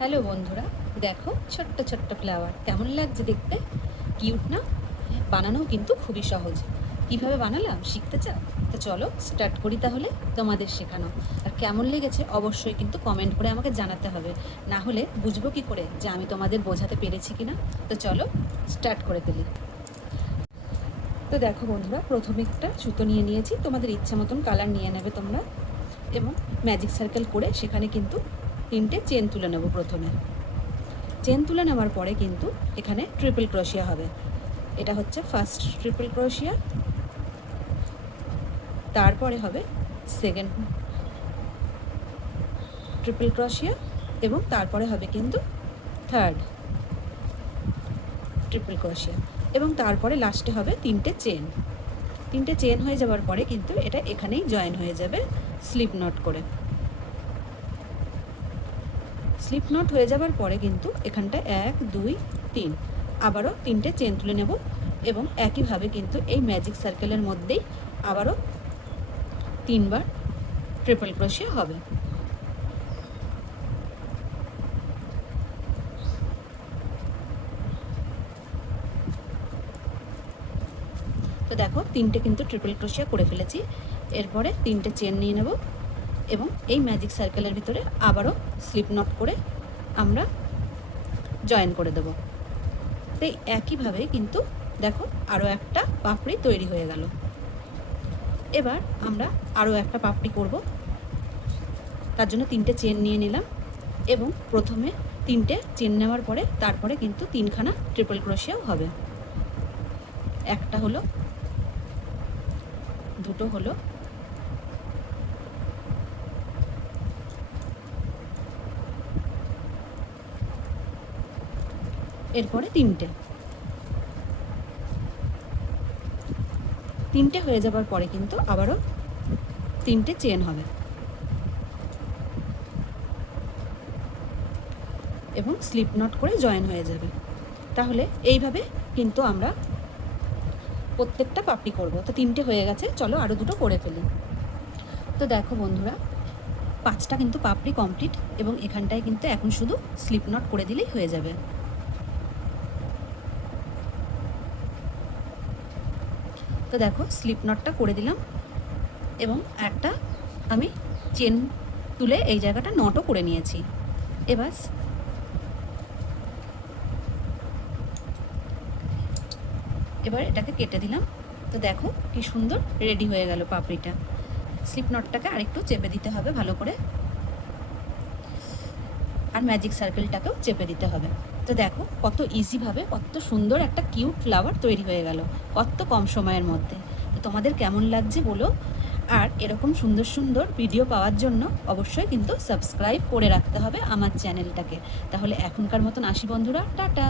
Hello বন্ধুরা, দেখো ছোট্ট ছোট্ট ফ্লাওয়ার কেমন লাগছে দেখতে, কিউট না? বানানোও কিন্তু খুবই সহজ। কিভাবে বানালাম শিখতে চাও? তো চলো স্টার্ট করি তাহলে তোমাদের শেখানো। আর কেমন লেগেছে অবশ্যই কিন্তু কমেন্ট করে আমাকে জানাতে হবে, না হলে বুঝবো কি করে যে আমি তোমাদের বোঝাতে পেরেছি কি না। তো চলো স্টার্ট করে ফেলি। তো দেখো বন্ধুরা, প্রথমে একটা সুতো নিয়ে নিয়েছি, তোমাদের ইচ্ছা মতন কালার নিয়ে নেবে তোমরা, এবং ম্যাজিক সার্কেল করে সেখানে কিন্তু 3টে চেন তুলে নেব। প্রথমে চেন তুলে নেওয়ার পরে কিন্তু এখানে ট্রিপল ক্রোশিয়া হবে। এটা হচ্ছে ফার্স্ট ট্রিপল ক্রোশিয়া, তারপরে হবে সেকেন্ড ট্রিপল ক্রোশিয়া, এবং তারপরে হবে কিন্তু থার্ড ট্রিপল ক্রোশিয়া, এবং তারপরে লাস্টে হবে 3টে চেন। 3টে চেন হয়ে যাওয়ার পরে কিন্তু এটা এখানেই জয়েন হয়ে যাবে স্লিপ নট করে। স্লিপ নট হয়ে যাবার পরে কিন্তু এখানটা 1 2 3 আবারও 3টে চেন তুলে নেব, এবং একইভাবে কিন্তু এই ম্যাজিক সার্কেলের মধ্যেই আবারও 3বার ট্রিপল ক্রোশিয়া হবে। তো দেখো 3টে কিন্তু ট্রিপল ক্রোশিয়া করে ফেলেছি। এরপরে 3টে চেন নিয়ে নেব, এবং এই ম্যাজিক সার্কেলের ভিতরে আবারও স্লিপ নট করে আমরা জয়েন করে দেব। তো একইভাবে কিন্তু দেখো আরও একটা পাপড়ি তৈরি হয়ে গেল। এবার আমরা আরও একটা পাপড়ি করব, তার জন্য 3টে চেন নিয়ে নিলাম, এবং প্রথমে 3টে চেন নেওয়ার পরে তারপরে কিন্তু 3খানা ট্রিপল ক্রোশিয়াও হবে। একটা হলো, দুটো হলো, এরপরে 3টে হয়ে যাবার পরে কিন্তু আবারও 3টে চেন হবে, এবং স্লিপ নট করে জয়েন হয়ে যাবে। তাহলে এইভাবে কিন্তু আমরা প্রত্যেকটা পাপড়ি করব। তো 3টে হয়ে গেছে, চলো আরও দুটো করে ফেলি। তো দেখো বন্ধুরা, 5টা কিন্তু পাপড়ি কমপ্লিট, এবং এখানটায় কিন্তু এখন শুধু স্লিপ নট করে দিলেই হয়ে যাবে। তো দেখো স্লিপ নটটা করে দিলাম, এবং একটা আমি চেন তুলে এই জায়গাটা নটও করে নিয়েছি। এবার এটাকে কেটে দিলাম। তো দেখো কি সুন্দর রেডি হয়ে গেল পাপড়িটা। স্লিপ নটটাকে আরেকটু চেপে দিতে হবে ভালো করে, আর ম্যাজিক সার্কেলটাকেও চেপে দিতে হবে। তো দেখো কত ইজিভাবে কত সুন্দর একটা কিউট ফ্লাওয়ার তৈরি হয়ে গেল কত কম সময়ের মধ্যে। তো তোমাদের কেমন লাগছে বলো, আর এরকম সুন্দর সুন্দর ভিডিও পাওয়ার জন্য অবশ্যই কিন্তু সাবস্ক্রাইব করে রাখতে হবে আমার চ্যানেলটাকে। তাহলে এখনকার মতন আসি বন্ধুরা, টাটা।